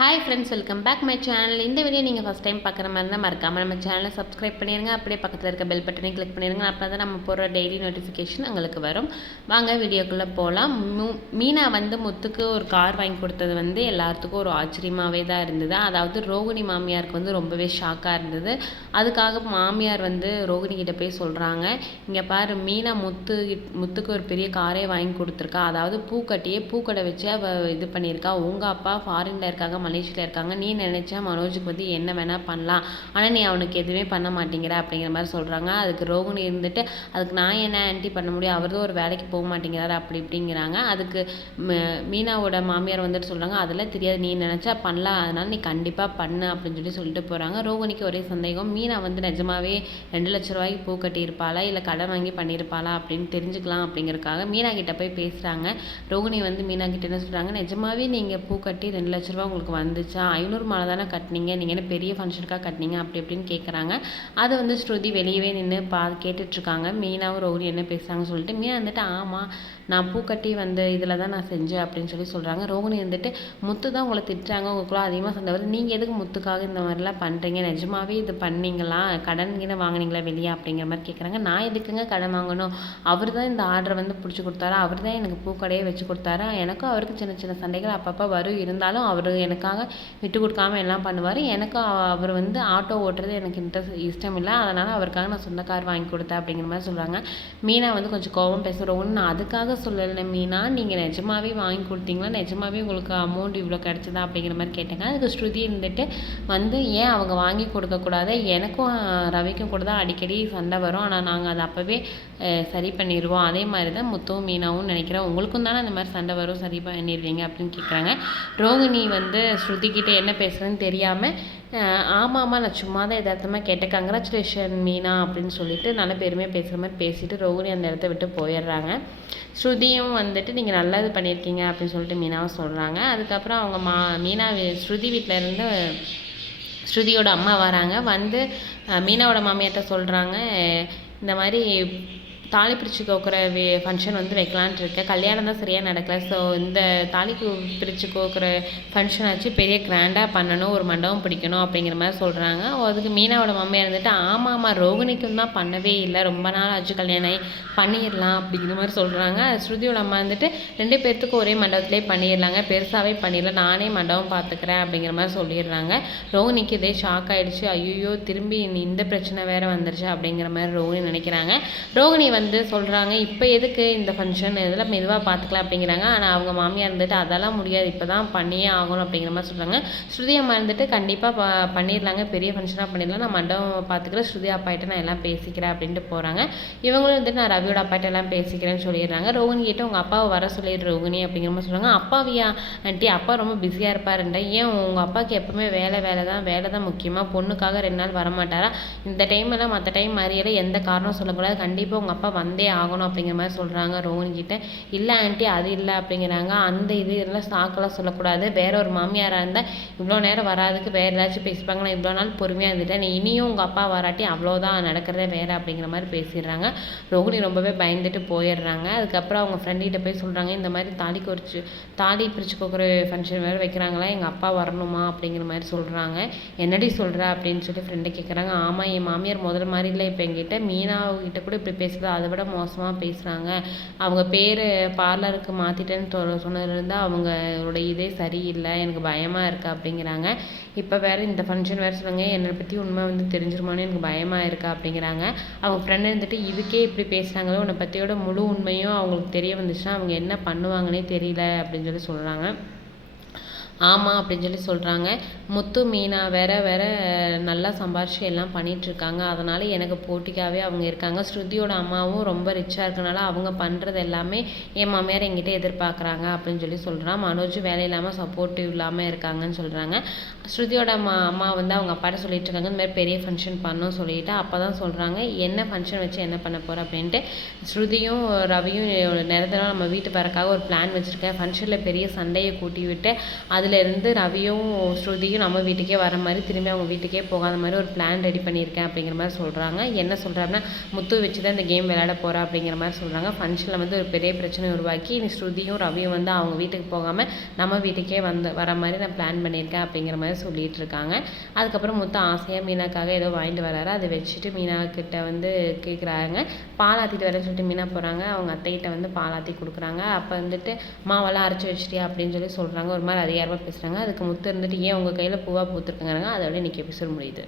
Hi friends, welcome back my channel. இந்த video நீங்கள் first time பார்க்குற மாதிரி இருந்தால் மறக்காமல் நம்ம சேனலை சப்ஸ்கிரைப் பண்ணிடுங்க. அப்படியே பக்கத்தில் இருக்க பெல் பட்டனை கிளிக் பண்ணிடுங்க. அப்போ தான் நம்ம போகிற டெய்லி நோட்டிஃபிகேஷன் உங்களுக்கு வரும். வாங்க வீடியோக்குள்ளே போகலாம். மீனா முத்துக்கு ஒரு கார் வாங்கி கொடுத்தது எல்லாத்துக்கும் ஒரு ஆச்சரியமாகவே தான் இருந்தது. அதாவது ரோகிணி மாமியாருக்கு ரொம்பவே ஷாக்காக இருந்தது. அதுக்காக மாமியார் ரோகிணி கிட்ட போய் சொல்கிறாங்க, இங்கே பாரு, மீனா முத்துக்கு ஒரு பெரிய காரே வாங்கி கொடுத்துருக்கா. அதாவது பூக்கடை வச்சு அவள் இது பண்ணியிருக்கா. உங்கள் அப்பா ஃபாரினில் இருக்காங்க, மலேசியாவில் இருக்காங்க. நீ நினச்சா மனோஜுக்கு என்ன வேணால் பண்ணலாம், ஆனால் நீ அவனுக்கு எதுவுமே பண்ண மாட்டேங்கிற அப்படிங்கிற மாதிரி சொல்கிறாங்க. அதுக்கு ரோகிணி அதுக்கு நான் என்ன ஆன்ட்டி பண்ண முடியும், அவர் தான் ஒரு வேலைக்கு போக மாட்டேங்கிறாரு அப்படி இப்படிங்கிறாங்க. அதுக்கு மீனாவோட மாமியார் சொல்கிறாங்க, அதெல்லாம் தெரியாது, நீ நினச்சா பண்ணலாம், அதனால் நீ கண்டிப்பாக பண்ணு அப்படின்னு சொல்லிட்டு போகிறாங்க. ரோகிணிக்கு ஒரே சந்தேகம், மீனா நிஜமாவே 2 லட்ச ரூபாய்க்கு பூ கட்டியிருப்பாளா இல்லை கடன் வாங்கி பண்ணியிருப்பாளா அப்படின்னு தெரிஞ்சுக்கலாம் அப்படிங்கிறதுக்காக மீனா கிட்ட போய் பேசுகிறாங்க. ரோகிணி மீனா கிட்ட என்ன சொல்கிறாங்க, நிஜமாவே நீங்கள் பூ கட்டி 2 லட்ச ரூபா உங்களுக்கு வந்துச்சா, 500 மாலை தானே கட்டினீங்க, நீங்கள் என்ன பெரிய ஃபங்க்ஷனுக்காக கட்டினீங்க அப்படி இப்படின்னு கேட்குறாங்க. அதை ஸ்ருதி வெளியவே நின்று கேட்டுட்ருக்காங்க. மீனாவும் ரோகிணி என்ன பேசுகிறாங்கன்னு சொல்லிட்டு மீனா ஆமாம், நான் பூ கட்டி இதில் தான் நான் செஞ்சேன் அப்படின்னு சொல்கிறாங்க. ரோகிணி முத்து தான் உங்களை திட்டுறாங்க, உங்களுக்குள்ள அதிகமாக சண்டை வருது, நீங்கள் எதுக்கு முத்துக்காக இந்த மாதிரிலாம் பண்ணுறீங்க, நிஜமாவே இது பண்ணீங்களா, கடன் வாங்கினீங்களா வெளியே அப்படிங்கிற மாதிரி கேட்குறாங்க. நான் எதுக்குங்க கடன் வாங்கணும், அவர் தான் இந்த ஆர்டரை பிடிச்சி கொடுத்தாரு, அவர் தான் எனக்கு பூக்கடையே வச்சு கொடுத்தாரு, எனக்கும் அவருக்கு சின்ன சின்ன சண்டைகள் அப்பப்போ வரும், இருந்தாலும் அவர் எனக்காக விட்டு கொடுக்காம எல்லாம் பண்ணுவார், எனக்கு அவர் ஆட்டோ ஓட்டுறது எனக்கு இஷ்டம் இல்லை, அதனால் அவருக்காக நான் சொந்த கார் வாங்கி கொடுத்தேன் அப்படிங்கிற மாதிரி சொல்கிறாங்க. மீனா கொஞ்சம் கோபம் பேசுகிறோன்னு, நான் அதுக்காக சொல்லலை மீனா, நீங்கள் நிஜமாவே வாங்கி கொடுத்தீங்களா, நிஜமாவே உங்களுக்கு அமௌண்ட் இவ்வளோ கிடச்சிதா அப்படிங்கிற மாதிரி கேட்டேங்க. அதுக்கு ஸ்ருதி ஏன் அவங்க வாங்கி கொடுக்கக்கூடாது, எனக்கும் ரவிக்கும் கூட தான் அடிக்கடி சண்டை வரும், ஆனால் நாங்கள் அதை அப்போவே சரி பண்ணிடுவோம், அதே மாதிரி தான் முத்துவும் மீனாவும் நினைக்கிறேன், உங்களுக்கும் தானே அந்த மாதிரி சண்டை வரும், சரி பண்ணிடுவீங்க அப்படின்னு கேட்குறாங்க. ரோகிணி ஸ்ருதிக்கிட்ட என்ன பேசுகிறேன்னு தெரியாமல், ஆமாம்மா நான் சும்மா தான் எதார்த்தமாக கேட்டேன், கங்க்ராச்சுலேஷன் மீனா அப்படின்னு சொல்லிட்டு நல்ல பெருமையாக பேசுகிற மாதிரி பேசிட்டு ரோகிணி அந்த இடத்த விட்டு போயிடுறாங்க. ஸ்ருதியும் நீங்கள் நல்லது பண்ணியிருக்கீங்க அப்படின்னு சொல்லிட்டு மீனாவை சொல்கிறாங்க. அதுக்கப்புறம் அவங்க மீனா ஸ்ருதி வீட்டில் இருந்து ஸ்ருதியோட அம்மா வராங்க. மீனாவோட மாமியார்கிட்ட சொல்கிறாங்க, இந்த மாதிரி தாலி பிரித்து கோக்குற ஃபங்க்ஷன் வைக்கலான்ட்டு இருக்கேன், கல்யாணம் தான் சரியாக நடக்கலை, ஸோ இந்த தாலிக்கு பிரித்து கோக்குற ஃபங்க்ஷன் ஆச்சு பெரிய கிராண்டாக பண்ணணும், ஒரு மண்டபம் பிடிக்கணும் அப்படிங்கிற மாதிரி சொல்கிறாங்க. அதுக்கு மீனாவோட மாமியார் ஆமாம்மா ரோகிணிக்கும் தான் பண்ணவே இல்லை, ரொம்ப நாள் ஆச்சு கல்யாணம், பண்ணிடலாம் அப்படிங்கிற மாதிரி சொல்கிறாங்க. ஸ்ருதியோட அம்மா 2 பேர்த்துக்கும் ஒரே மண்டபத்திலே பண்ணிடலாங்க, பெருசாகவே பண்ணிடலாம், நானே மண்டபம் பார்த்துக்கிறேன் அப்படிங்கிற மாதிரி சொல்லிடுறாங்க. ரோகிணிக்கு இதே ஷாக் ஆகிடுச்சு, ஐயோ திரும்பி இந்த பிரச்சனை வேறு வந்துருச்சு அப்படிங்கிற மாதிரி ரோகிணி நினைக்கிறாங்க. ரோகிணி சொல்கிறாங்க, இப்போ எதுக்கு இந்த ஃபங்க்ஷன், இதெல்லாம் மெதுவாக பார்த்துக்கலாம் அப்படிங்கிறாங்க. ஆனால் அவங்க மாமியார் அதெல்லாம் முடியாது, இப்போ தான் பண்ணியே ஆகணும் அப்படிங்கிற மாதிரி சொல்கிறாங்க. ஸ்ருதி அம்மா கண்டிப்பாக பண்ணிடலாங்க, பெரிய ஃபங்க்ஷனாக பண்ணிடலாம், நான் மண்டபம் பார்த்துக்கிறேன், ஸ்ருதி அப்பாகிட்ட நான் எல்லாம் பேசிக்கிறேன் அப்படின்ட்டு போகிறாங்க. இவங்களும் நான் ரவியோட அப்பாகிட்ட எல்லாம் பேசிக்கிறேன்னு சொல்லிடுறாங்க. ரோகிணி கிட்ட உங்கள் அப்பாவை வர சொல்லிடு ரோகிணி அப்படிங்கிற மாதிரி சொல்கிறாங்க. அப்பாவியா ஆண்டி, அப்பா ரொம்ப பிஸியாக இருப்பாருண்டா, ஏன் உங்கள் அப்பாவுக்கு எப்பவுமே வேலை தான் முக்கியமாக, பொண்ணுக்காக 2 நாள் வரமாட்டாரா, இந்த டைமெல்லாம் மற்ற டைம் மாதிரியெல்லாம் எந்த காரணம் சொல்லக்கூடாது, கண்டிப்பாக உங்கள் அப்பா வந்தே ஆகணும் அப்படிங்கிற மாதிரி சொல்கிறாங்க ரோகிணி கிட்ட. இல்லை ஆண்டி அது இல்லை அப்படிங்கிறாங்க. அந்த இதெல்லாம் சாக்கெல்லாம் சொல்லக்கூடாது, வேற ஒரு மாமியாராக இருந்தால் இவ்வளோ நேரம் வராதுக்கு வேறு ஏதாச்சும் பேசிப்பாங்க, நான் இவ்வளோ நாள் பொறுமையாக இருந்துட்டேன், நீ இனியும் உங்கள் அப்பா வராட்டி அவ்வளோதான், நடக்கிறதே வேறு அப்படிங்கிற மாதிரி பேசிடுறாங்க. ரோகிணி ரொம்பவே பயந்துட்டு போயிடுறாங்க. அதுக்கப்புறம் அவங்க ஃப்ரெண்டுகிட்ட போய் சொல்கிறாங்க, இந்த மாதிரி தாலி பிரித்து கோக்குற ஃபங்க்ஷன் வேறு வைக்கிறாங்களா, எங்கள் அப்பா வரணுமா அப்படிங்கிற மாதிரி சொல்கிறாங்க. என்னடி சொல்கிற அப்படின்னு சொல்லி ஃப்ரெண்டை கேட்குறாங்க. ஆமாம், என் மாமியார் முதல் மாதிரி இல்லை, இப்போ எங்கிட்ட மீனாவுக்கிட்ட கூட இப்படி பேசுகிறது, அதை விட மோசமாக பேசுகிறாங்க, அவங்க பேர் பார்லருக்கு மாற்றிட்டேன்னு சொன்னதுலேருந்து அவங்களோட இதே சரியில்லை, எனக்கு பயமாக இருக்குது அப்படிங்கிறாங்க. இப்போ வேறு இந்த ஃபங்க்ஷன் வேறு சொல்லுங்க, என்னை பற்றி உண்மை தெரிஞ்சிருமான்னு எனக்கு பயமாக இருக்கா அப்படிங்கிறாங்க. அவங்க ஃப்ரெண்டு இதுக்கே இப்படி பேசுகிறாங்களோ, உன்னை பற்றியோட முழு உண்மையும் அவங்களுக்கு தெரிய வந்துச்சுன்னா அவங்க என்ன பண்ணுவாங்கன்னே தெரியல அப்படின்னு சொல்கிறாங்க. ஆமாம் அப்படின்னு சொல்கிறாங்க. முத்து மீனா வேற நல்லா சம்பாரிச்சு எல்லாம் பண்ணிகிட்ருக்காங்க, அதனால் எனக்கு போட்டிக்காகவே அவங்க இருக்காங்க. ஸ்ருதியோட அம்மாவும் ரொம்ப ரிச்சாக இருக்கனால அவங்க பண்ணுறது எல்லாமே என் மாமியார் என்கிட்ட எதிர்பார்க்குறாங்க அப்படின்னு சொல்கிறான். மனோஜ் வேலை இல்லாமல் சப்போர்ட்டிவ் இல்லாமல் இருக்காங்கன்னு சொல்கிறாங்க. ஸ்ருதியோட அம்மா அவங்க அப்பாட்ட சொல்லிட்டு இருக்காங்க, இந்த மாதிரி பெரிய ஃபங்க்ஷன் பண்ணணும் சொல்லிட்டு. அப்போ தான் சொல்கிறாங்க, என்ன ஃபங்க்ஷன் வச்சு என்ன பண்ண போகிற அப்படின்ட்டு. ஸ்ருதியும் ரவியும் நேரத்தில் நம்ம வீட்டு வரக்காக ஒரு பிளான் வச்சுருக்கேன், ஃபங்க்ஷனில் பெரிய சண்டையை கூட்டி விட்டு அது அதுலேருந்து ரவியும் ஸ்ருதியும் நம்ம வீட்டுக்கே வர மாதிரி திரும்பி அவங்க வீட்டுக்கே போகாத மாதிரி ஒரு பிளான் ரெடி பண்ணியிருக்கேன் அப்படிங்கிற மாதிரி சொல்கிறாங்க. என்ன சொல்கிறாருன்னா முத்து வச்சு தான் இந்த கேம் விளையாட போகிறா அப்படிங்கிற மாதிரி சொல்கிறாங்க. ஃபங்க்ஷனில் வந்து ஒரு பெரிய பிரச்சனை உருவாக்கி நீ ஸ்ருதியும் ரவியும் வந்து அவங்க வீட்டுக்கு போகாமல் நம்ம வீட்டுக்கே வர மாதிரி நான் பிளான் பண்ணியிருக்கேன் அப்படிங்கிற மாதிரி சொல்லிட்டு இருக்காங்க. அதுக்கப்புறம் முத்து ஆசையாக மீனாக்காக ஏதோ வாங்கிட்டு வராரு. அதை வச்சுட்டு மீனா கிட்ட வந்து கேட்குறாங்க. பால் ஆற்றிட்டு வரேன்னு சொல்லிட்டு மீனா போகிறாங்க. அவங்க அத்தைகிட்ட வந்து பால் ஆற்றி கொடுக்குறாங்க. அப்போ வந்துட்டு மாவெல்லாம் அரைச்சி வச்சிட்டியா அப்படின்னு சொல்லி சொல்கிறாங்க. ஒரு மாதிரி அதிகாரமாக பேசுகிறாங்க. அதுக்கு முத்து இருந்துட்டு ஏன் உங்கள் கையில் பூவாக பூத்துருக்குங்கிறாங்க. அதோட இன்றைக்கி எபிசோட் முடியுது.